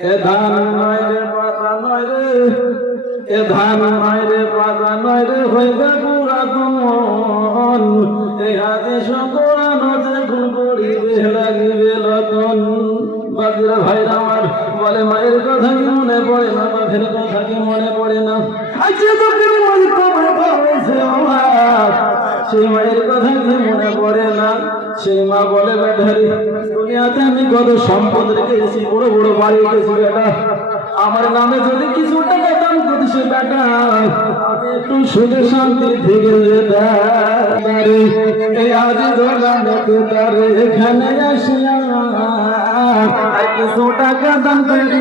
এ ধান নয় রে পাতা নয় রে এ ধান নয় রে পাতা নয় রে হইবে পুরাতন এ হাতে যে গুণ করিবে লাগিবে লতন। বাকিরা ভাইরা আমার বলে, মায়ের কথা কি মনে পড়ে না? বাপের কথা কি মনে পড়ে না? আজকে তো তুমি মনে কবে করেছে আমার। সেই মায়ের কথা কি মনে পড়ে না? সেই মা বলে বেটারি দুনিয়াতে আমি কত সম্পদ রেখেছি, বড় বড় বাড়ি রেখেছি বেটা। আমার নামে যদি কিছু টাকা করিস বেটা, আমি একটু সুখে শান্তি থেকে যেতে এই আজ তারে এখানে আসিয়া কিছু টাকা করি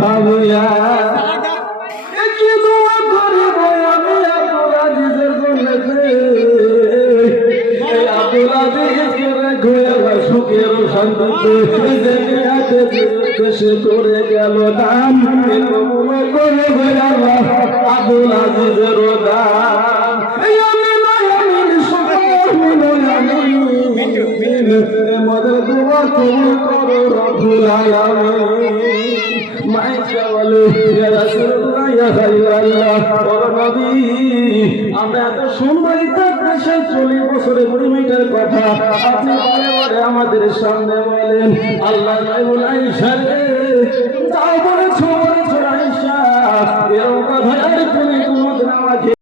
ভাবিয়া। সুখের শান্তিতে করে গেল কবুল করে গেল আব্দুল আজিজের মদের বলে ইয়া রাসূলুল্লাহ আমরা এত থাকতে সেই চল্লিশ বছরে কুড়ি মিটার কথা। আপনি আমাদের সামনে বলেন আল্লাহ